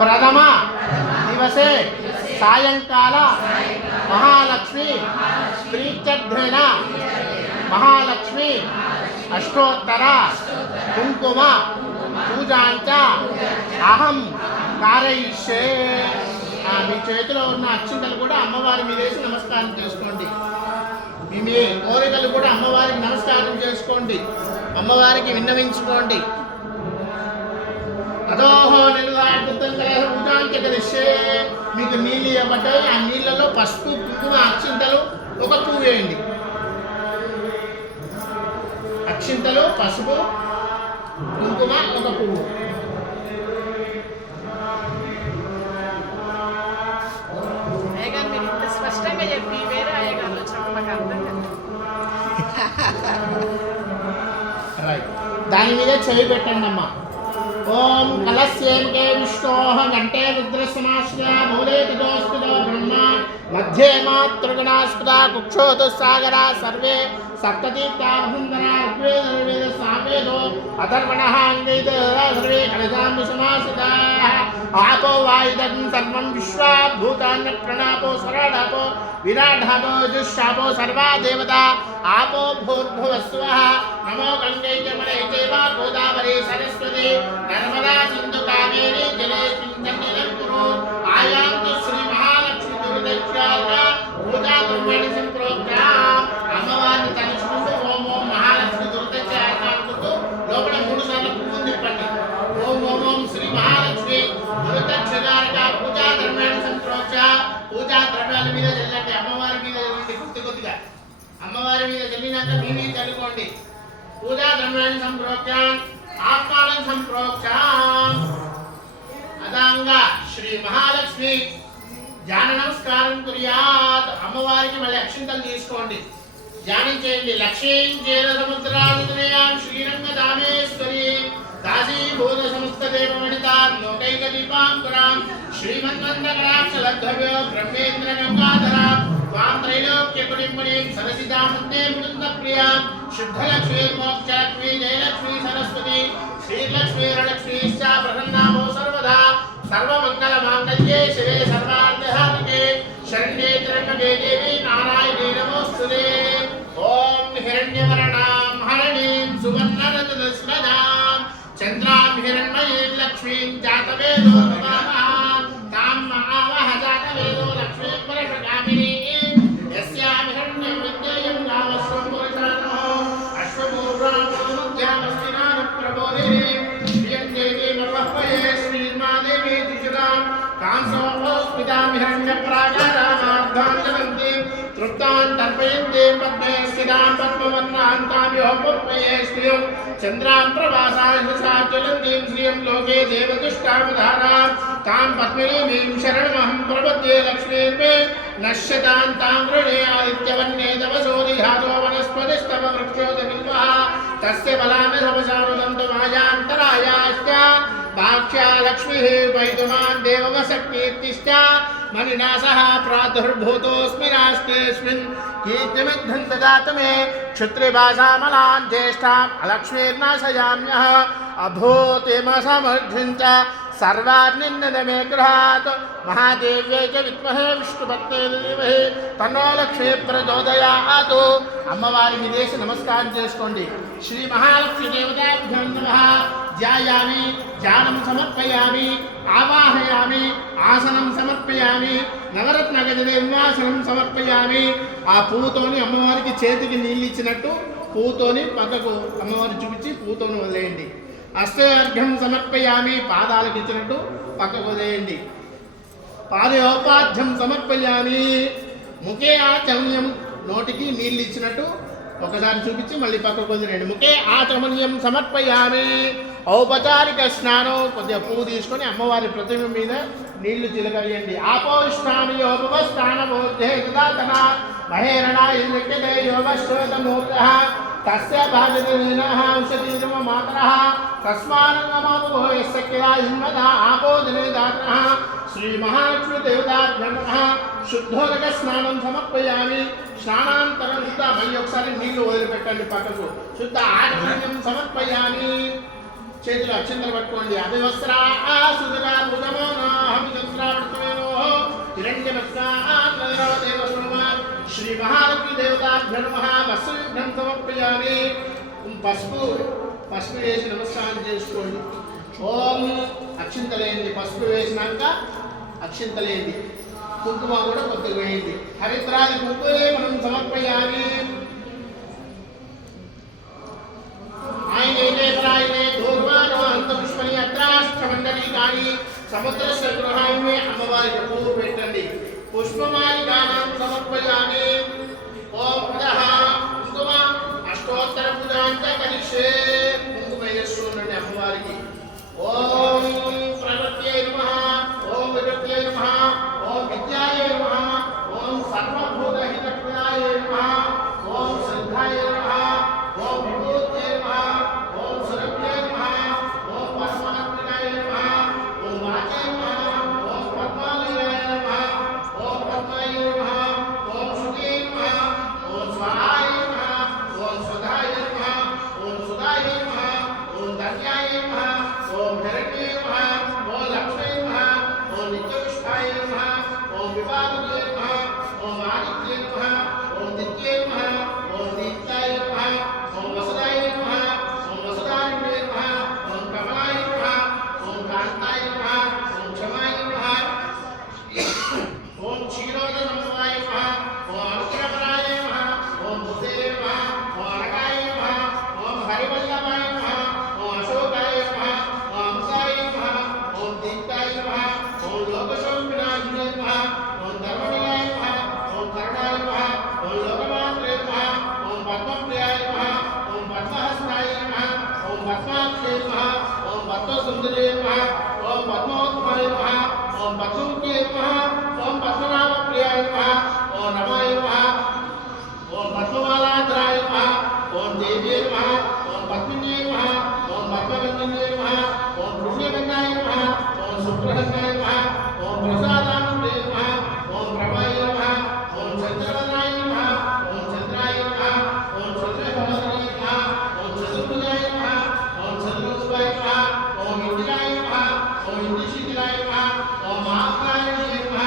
ప్రథమ దివసే సాయంకాల మహాలక్ష్మి ప్రీత్యర్థేన మహాలక్ష్మి అష్టోత్తర కుంకుమ పూజాంచ అహం కారయిష్యే. మీ చేతిలో ఉన్న అక్షింతలు కూడా అమ్మవారి మీద వేసి నమస్కారం చేసుకోండి. మీ కోరికలు కూడా అమ్మవారికి నమస్కారం చేసుకోండి, అమ్మవారికి విన్నవించుకోండి. అదోహో నిర్వాకృతం పూజాంచ కలిసే. మీకు నీళ్ళు ఇవ్వబడ్డాయి, ఆ నీళ్ళలో పసుపు కుంకుమ అక్షింతలు ఒక పువ్వు వేయండి. అక్షింతలు పసుపు కుంకుమ ఒక పువ్వు. స్పష్టంగా చెప్పి వేరే అయ్యగారు దాని మీద చెవి పెట్టండి అమ్మా. ఓం కలస్యేంకే విష్ణోః కంఠే రుద్రసమాశ్రయ మూలే తిదోస్తుతో బ్రహ్మ మధ్యే మాతృగణాస్పద కుక్షోతు సాగర సర్వే సప్తతీర్థాభంధనా ఋగ్వేద సామవేదో అథర్వణః అంగైత సర్వే కలశాంబి సమాసితాః. ఆపో వాయుదం సర్వం విశ్వాభూతాన్ని ప్రణాపో సరళాపో విరాఢాపో దుశ్శాపో సర్వా దేవత ఆపో భూర్భువస్వః. నమో గంగే జమనే చైవ గోదావరి సరస్వతి నర్మదా సింధు కావేరీ జలేస్మిన్ కురు. ఆయాంతు శ్రీ మహాలక్ష్మి దుర్దక్షాల పూజా బ్రహ్మణి సంప్రోక్త. అమ్మవారిని తలుచుకుంటూ ఓం ఓం మహాలక్ష్మి దుర్దక్షాల అనుకుంటూ లోపల 3 సార్లు పువ్వును తిప్పండి. ఓం ఓం ఓం శ్రీ మహాలక్ష్మి దుర్దక్షాల పూజా బ్రహ్మణి సంప్రోక్త. పూజా ద్రవ్యాల మీద చల్లండి, అమ్మవారి మీద చల్లండి. కొద్దిగా అమ్మవారి మీద చల్లినాక మీ మీద చల్లుకోండి. పూజా ద్రవ్యాన్ని సంప్రోక్ష ఆత్మానం సంప్రోక్ష. అదంగా శ్రీ మహాలక్ష్మి ధ్యాన నమస్కారం కుర్యాత్. అమ్మవారికి మళ్ళీ అక్షింతలు తీసుకోండి, ధ్యానం చేయండి. లక్ష్మీం చేర సముద్రాదితనయాం శ్రీరంగ దామేశ్వరి దాసీభూత సమస్త దేవమణితాం లోకైక దీపాంకురాం శ్రీమన్మందకరాక్ష లబ్ధవ్యో బ్రహ్మేంద్ర గంగాధరాం త్వాం త్రైలోక్య కుటుంబినీం సరసిదాముందే ముకుంద ప్రియాం శుద్ధలక్ష్మీ మోక్షలక్ష్మీ జయలక్ష్మీ సరస్వతి శ్రీలక్ష్మీ వరలక్ష్మీశ్చ ప్రసన్నామో సర్వదా. సర్వమంగళ మాంగళ్యే శివే సర్వార్థసాధికే శరణ్యే త్ర్యంబకే దేవి నారాయణీ నమోస్తుతే. ఓం హిరణ్యవర్ణాం హరణీం సువర్ణరజతస్రజాం చంద్రాం హిరణ్మయీం లక్ష్మీం జాతవేదో నమామః. తాం మహావహ జాతవేదో లక్ష్మీం వరషగామినీం యస్యాం హిరణ్యం విద్యేయం నామస్వం పురుషానో అశ్వపూర్వామోద్యామస్తినాన ప్రబోధిని శ్రియం దేవీ మర్వహ్వయే శ్రీర్మాదేవీ దిశురాం కాంసోస్మితాం హిరణ్య ప్రాకారామార్ధాం జలంతి తృప్తాన్ తర్పయంతే పద్మే స్థితాం పద్మవర్ణాంతాం యోపత్మయే శ్రియం చంద్రాం ప్రవాసాశా జ్వలంతీం శ్రియం లోకే దేవదుష్టామధారాం తాం పద్మినీం శరణమహం ప్రపద్యే లక్ష్మీర్మే నశ్యతాం తాం వృణే ఆదిత్యవన్నే తవసోదిహాతో వనస్పతిస్తవ వృక్షోద బిల్వః తస్య బలామి సమసానుదంతు మాయాంతరాయాశ్చ భాక్ష్యా లక్ష్మీః వైదుమాన్ దేవవసకీర్తిశ్చ మణినా సహ ప్రాదుర్భూతోస్మి రాష్ట్రేస్మిన్ కీర్తిమిద్ధం దదాతు మే క్షత్రిభాషామలాన్ జ్యేష్ఠాం అలక్ష్మీర్నాశయామ్యః అభూతిమసమర్థిం చ సర్వార్నిన్నమే గృహాత్ మహాదేవ్యై చ విద్మహే విష్ణుభక్తే ధీమహి తన్నో లక్ష్మీ ప్రచోదయాత్. అమ్మవారి విదేశీ నమస్కారం చేసుకోండి. శ్రీ మహాలక్ష్మీ దేవతాభ్యో నమః. ధ్యాయామి, ధ్యానం సమర్పయామి, ఆవాహయామి, ఆసనం సమర్పయామి, నవరత్న గజనిర్వాసనం సమర్పయామి. ఆ పువ్వుతోని అమ్మవారికి చేతికి నీళ్ళు ఇచ్చినట్టు పువ్వుతోని పక్కకు అమ్మవారి చూపించి పువ్వుతోని వదిలేయండి. అష్టర్ఘ్యం సమర్పయామి, పాదాలకు ఇచ్చినట్టు పక్కకు వదిలేయండి. పాదయోపాధ్యం సమర్పయామి, ముఖే ఆచమన్యం, నోటికి నీళ్ళు ఇచ్చినట్టు ఒకసారి చూపించి మళ్ళీ పక్కకు వదిలేయండి. ముఖే ఆచమన్యం సమర్పయామి. ఔపచారిక స్నానం, కొద్దిగా పువ్వు తీసుకొని అమ్మవారి ప్రతిమ మీద నీళ్లు చిలకరియండి. ఆపోష్టామి యోపస్థానబోధే తదాతన మహేరణా ఇల్లిక్యతే యోగశ్రోతమూర్ధః తస్య భాజనీనః ఔషధీరమ మాతరః తస్మానంగమాపో యస్య కిలా హిన్వదా ఆపోదనే దాతః. శ్రీ మహాలక్ష్మీ దేవతాభ్యో నమః. శుద్ధోదక స్నానం సమర్పయామి. స్నానాంతరం శుద్ధ, మళ్ళీ ఒకసారి నీళ్లు వదిలిపెట్టండి పక్కకు. శుద్ధ ఆచమన్యం సమర్పయామి. చేతులు అక్షంతలు పట్టుకోండి. అభివస్త్రా సుజగా భుజమోనాహమిత్రావర్తమేనో శ్రీ మహాలక్ష్మి దేవతాభ్య నమః వస్త్రం సమర్పయామి. పసుపు వేసి నమస్కారం చేసుకోండి. ఓం అక్షింతలేండి. పసుపు వేసినాక అక్షింతలేండి. కుంకుమ కూడా కొద్దిగా వేయండి. హరిద్రాది కుంకుమే మనం సమర్పయామి. ఆయనే పరాయనే దూర్వానో అంతపుష్పని అత్రాష్టమండలి కానీ సముద్ర సంగ్రహాన్ని అమ్మవారికి పూలు పెట్టండి. పుష్పమాలి గానం సమర్పయామి. ఓం పునః కుంకుమ అష్టోత్తర పూజాంత కలిషే. కుంకుమ వేసుకోండి అమ్మవారికి. ఓం ప్రగత్యై నమః. ఓం విగత్యై నమః. ఓం విద్యాయ నమః. ఓం సర్వభూతహితప్రదాయ నమః. ఓం శ్రద్ధాయ నమః. ఓం విభూత్యై నమః. ఓం సురభ్యై నమః. ఓం పరమాత్మనాయ నమః. ఓం వాచై నమః. ఓం పద్మాలయాయ నమః. ఓం పద్మాయ నమః. ఓం శుకే నమః. ఓం స్వాహాయ నమః. ఓం సుధాయ నమః. ఓం సుధాయ నమః. ఓం ధన్యాయ నమః. ఓం హిరణ్యే నమః. ఓం లక్ష్మీ నమః. ఓం నిత్యవిష్ఠాయ నమః. ఓం వివాదయే నమః. ఓం ఆదిత్యే నమః. ఓం నిత్యే నమః. ఓం దీప్తాయ నమః. ఓం వసుదాయ నమః. ఓం వసుదాయ నమః. ఓం కమలాయ నమః. ఓం కాంతాయ నమః. ఓం క్షమాయ నమః. ఓం క్షీరోద నమః. ఓం అనుగ్రహరాయ నమః. ఓం బుద్ధే నమః. ఓం అరగాయ నమః. ఓం హరివల్లభాయ నమః. ఓం అశోకాయ నమః. ఓం అంశాయ నమః. ఓం దీప్తాయ నమః. ఓం లోకశోభినాశినే నమః. ఓం ధర్మనిలయాయ నమః. ఓం కరుణాయ నమః. ఓం లోకమాత్రే నమః. ఓం పద్మప్రియాయ నమః. ఓం పద్మహస్తాయ నమః. ఓం పద్మాక్షే నమః. ఓం పద్మసుందరే నమః. ఓం పద్మోత్మాయ నమః. ఓం పద్మముఖ్యే నమః. ఓం పద్మనాభప్రియాయ నమః. ఓం నమాయ నమః. ఓం పద్మమాలాధరాయ నమః. ఓం దేవ్యే నమః. ఓం పద్మిన్యే నమః. ఓం పద్మగంధన్యే నమః. ఓం కృష్ణగంధాయ నమః. ఓం శుక్రగంధాయ నమః. ఓం ప్రసాదానందే నమః. ఓం ప్రభాయ నమః. ఓం చంద్రవదనాయ నమః. ఓం చంద్రాయ నమః. ఓం చంద్రభవనాయ నమః. ఓం చతుర్భుజాయ నమః. ఓం చతుర్భుజాయ నమః. ఓం ఇంద్రాయ నమః. ఓం ఇంద్రశీలాయ నమః. ఓం మహాకాయ నమః.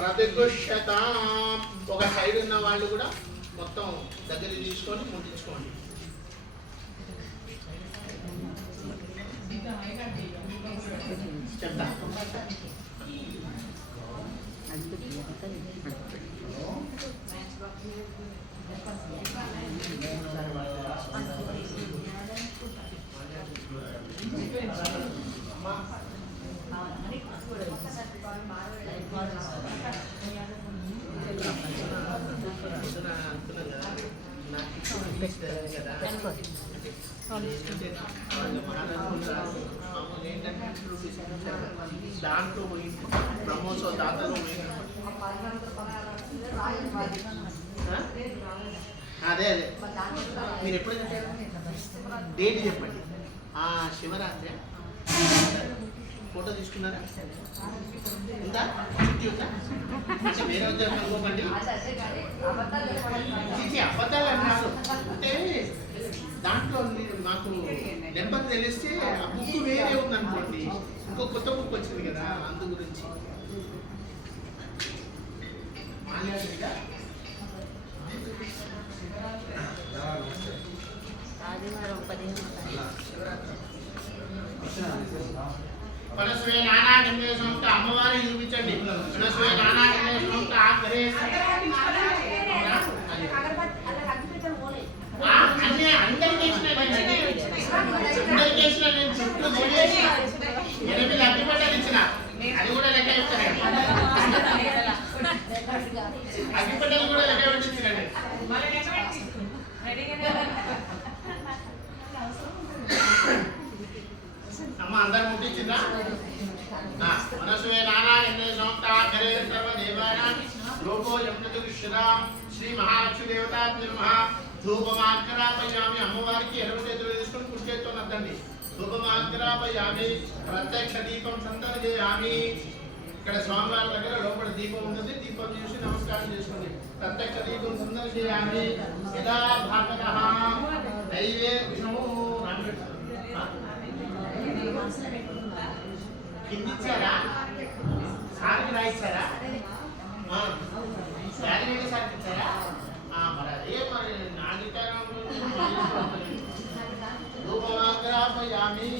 ప్రతిగుష్యత. ఒక సైడ్ ఉన్న వాళ్ళు కూడా మొత్తం దగ్గర తీసుకొని ముట్టించుకోండి. చెప్తా దాంట్లో బ్రహ్మోత్సవ దాంట్లో అదే అదే మీరు ఎప్పుడు డేట్ చెప్పండి. శివరాత్రి ఫోటో తీసుకున్నారా? ఉందా? చుట్టి ఉందా? అంటే వేరే ఉద్యోగం అనుకోకండి. అబద్ధాలు అన్నారు అంటే దాంట్లో మాకు నెంబర్ తెలిస్తే ఆ బుక్ వేరే ఉందనుకోండి, ఇంకో కొత్త బుక్ వచ్చింది కదా, అందు గురించి. పరస్వే నానా గణేశంతో అమ్మవారిని చూపించండి. పరస్వే నానా గణేశంతో అందరికి వేసిన నేను చుట్టూ 8 అగ్గిపెట్టలు ఇచ్చిన, అది కూడా లెక్క చెప్తానండి. అగ్గిపెట్టలు కూడా లెక్క పెట్టించినండి. అమ్మ అందరు ముట్టించిందా? మనస్వే నానా రూపో శ్రీ మహాలక్ష్మి దేవత ధూపమాగ్రాపయామి. అమ్మవారికి ఎడమ చేతులు తీసుకొని కుడి చేతితో నద్దండి. ధూపమాగ్రాపయామి. ప్రత్యక్ష దీపం సందర్శయామి. ఇక్కడ స్వామివారి దగ్గర లోపల దీపం ఉంటుంది, దీపం చూసి నమస్కారం చేసుకోండి. ప్రత్యక్ష దీపం సందర్శయామి. యదా భాగవతః నైవేద్యం కిందిచ్చారా? సారికి రాయిచ్చారా? సారికి సారికి ఇచ్చారా? మరి అదే మరి నాగికారంలో ధూపమాగ్రాపయామి.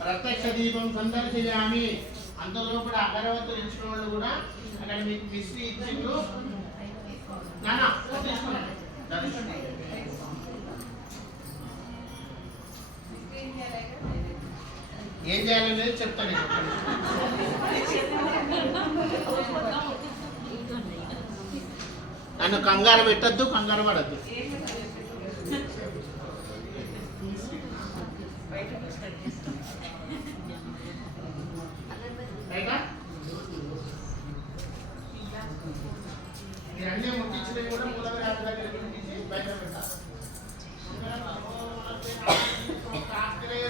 ప్రత్యక్ష దీపం సందర్శయామి. అందులో కూడా అగరవత్తులు ఇచ్చిన వాళ్ళు కూడా అక్కడ మీకు మిస్త్రీ ఇచ్చిండు. నానా ఏం చేయాలనేది చెప్తాను. నన్ను కంగారు పెట్టద్దు, కంగారు పడద్దు. మీరు అన్నీ ముట్టించినవి కూడా మూలవిరాజు దగ్గర ముట్టించి బయట పెట్టాలి.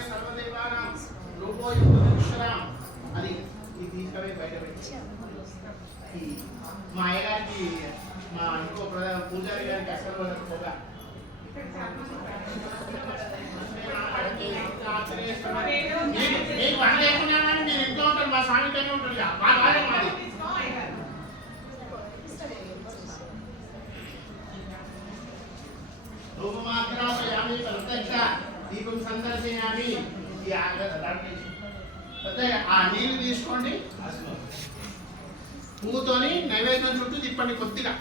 సర్వదేవానాం రూపో యుక్తమక్షరాం. అది ఇది తీసుకొని బయట పెట్టి మా అయ్యగారికి, మా ఇంకో పూజారి గారికి అసలు వాళ్ళకి పోగా మీకు పని లేకున్నా కానీ మీరు ఇంట్లో ఉంటారు, మా స్వామితోనే ఉంటుంది. మా భార్య మాది. ధూపమాగ్రాపయామి. ప్రత్యక్ష దీపం సందర్శయామి. ఆ నీళ్ళు తీసుకోండి, పువ్వుతోని నైవేద్యం చుట్టూ తిప్పండి కొద్దిగా.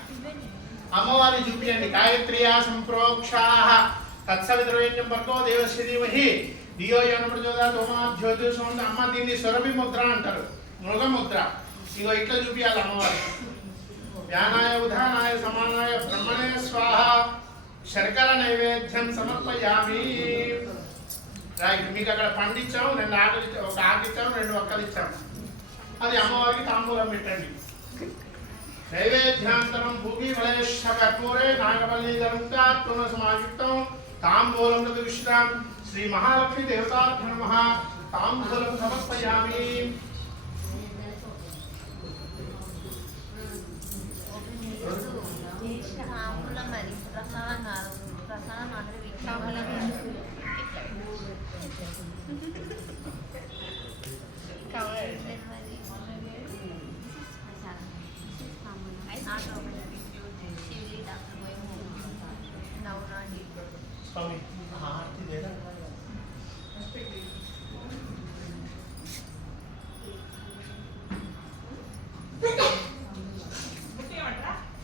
అమ్మవారి చూపియండి. గాయత్రియా సంప్రోక్షాః తత్సవితుర్వరేణ్యం భర్గో దేవస్య ధీమహి ధియో యో నః ప్రచోదయాత్. జ్యోతిషం. అమ్మ దీన్ని సురభి ముద్ర అంటారు, మృగముద్ర. ఇగో ఇట్లా చూపియాలి అమ్మవారి. వ్యానాయ ఉదానాయ సమానాయ బ్రహ్మణే స్వాహ. శర్కర నైవేద్యం సమర్పయామి. రైట్. మీకు అక్కడ పండిచ్చాము, 2 ఆకులు, ఒక ఆకు ఇచ్చాము, 2 ఒక్కలు ఇచ్చాము. అది అమ్మవారికి తాంబూలం పెట్టండి. నైవేద్యాంతరం భూగి వలయశ కర్పూరే నాగవల్లీధరంతా తులసమాయుక్తం తాంబూలం ప్రతిష్ఠాం. శ్రీ మహాలక్ష్మి దేవతాభ్యో నమః. తాంబూలం సమర్పయామి. स्वामी हाँ आरती दे रहा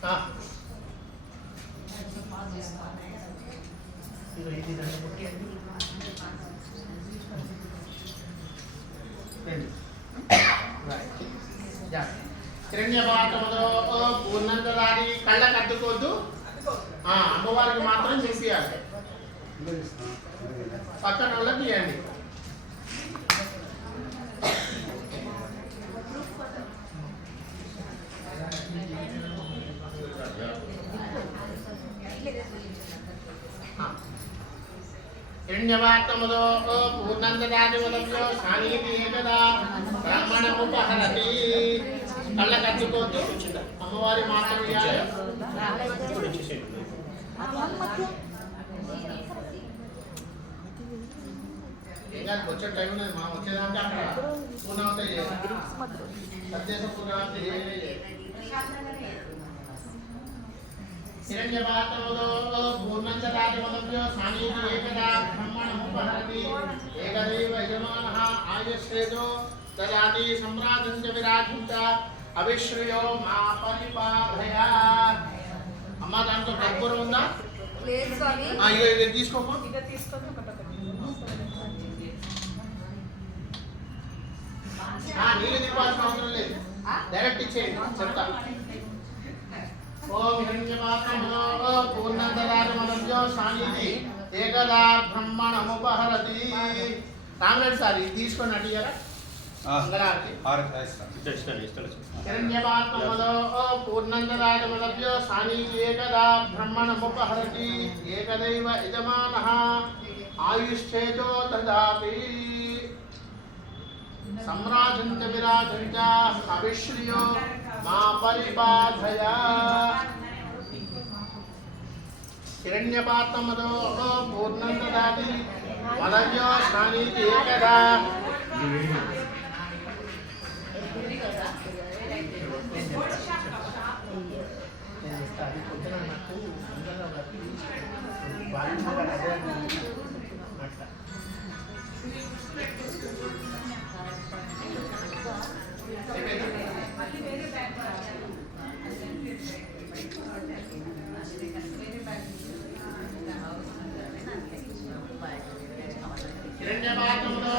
हाँ ఇది దాన్ని కొట్టేయండి హిరణ్యపాఠములో పూర్ణంతరాది కళ్ళకు అద్దుకోవద్దు అమ్మవారికి మాత్రం చూపించాలి పక్కన వాళ్ళకి ఇవ్వండి హిరణ్యపాఠములో పూర్ణంతరాదిములలో సానీతి ఏకదా బ్రాహ్మణముపహరతి కళ్ళకు అద్దుకోవద్దు అమ్మవారి మాత్రం ఇవ్వాలి వచ్చే టైం ఉన్నది మా వచ్చేదాకా అక్కడ పూర్ణావతి సత్యస పూర్ణావతి హిరణ్యపాఠములో పూర్ణంతరాదిములలో సానీతి ఏకదా బ్రహ్మణముపహరతి ఏకదైవ యజమానః ఆయుష్యేజో దదాతి సమ్రాజం చ విరాజం చ అవిశ్రయో మా పరిపాలయ. అమ్మ దాంట్లో కర్పూరం ఉందా? లేదు స్వామి. ఇక తీసుకోపో. నీళ్ళు తిప్పాల్సిన అవసరం లేదు, డైరెక్ట్ ఇచ్చేయండి చెప్తా. ఓం హిరణ్యపాఠములో పూర్ణంతరాదిములలో సానీతి ఏకదా బ్రహ్మణముపహరతి. రామరెడ్డి సార్ ఇది తీసుకొని అడిగారా? హిరణ్యపాఠములో పూర్ణంతరాదిములలో సానీతి ఏకదా బ్రహ్మణముపహరతి ఏకదైవ యజమానః ఆయుష్యేజో దదాతి సమ్రాజం చ విరాజం చ అవిశ్రియో మా పరిపాలయ. హిరణ్యపాఠములో పూర్ణంతరాది వలయో సానీతి ఏకదా హిరణ్యపాఠములో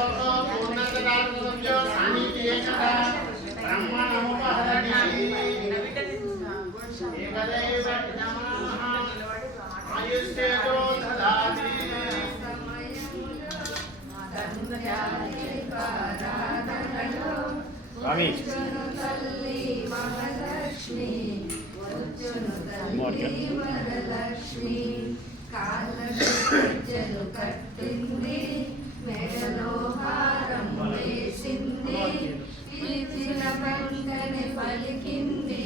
పూర్ణంతరాదిములలో సానీతి ఏకదా బ్రహ్మణముపహరతి ఏకదైవ యజమానః ఆయుష్యేజో దదాతి. స్వామి కట్టింది మెడలో హారం వేసింది పిలిచిన పంటని పలికింది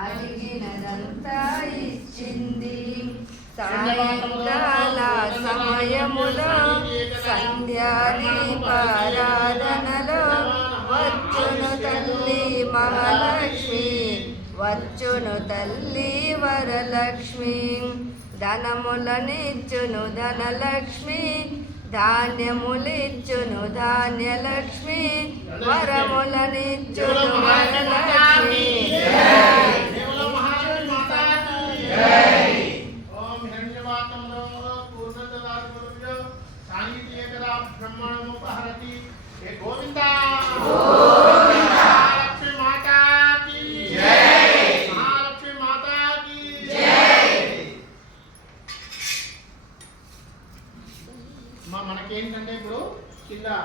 అడిగినదంతా ఇచ్చింది. సాయంకాల సమయములో సంధ్యాదీపారాధనలో వచ్చును తల్లి మహాలక్ష్మి వచ్చును తల్లి వరలక్ష్మి ధనములనిచ్చును ధనలక్ష్మి ధాన్యములిచ్చును ధాన్యలక్ష్మి వరములనిచ్చును వరలక్ష్మి. ఓం హిరణ్యపాఠములో పూర్ణంతరాదిములలో సానీతి ఏకదా బ్రహ్మణముపహరతి ఏ గోవిందా. మహాలక్ష్మి మాతాకి జై. మహాలక్ష్మి మాతాకి జై. మనకేంటంటే ఇప్పుడు కింద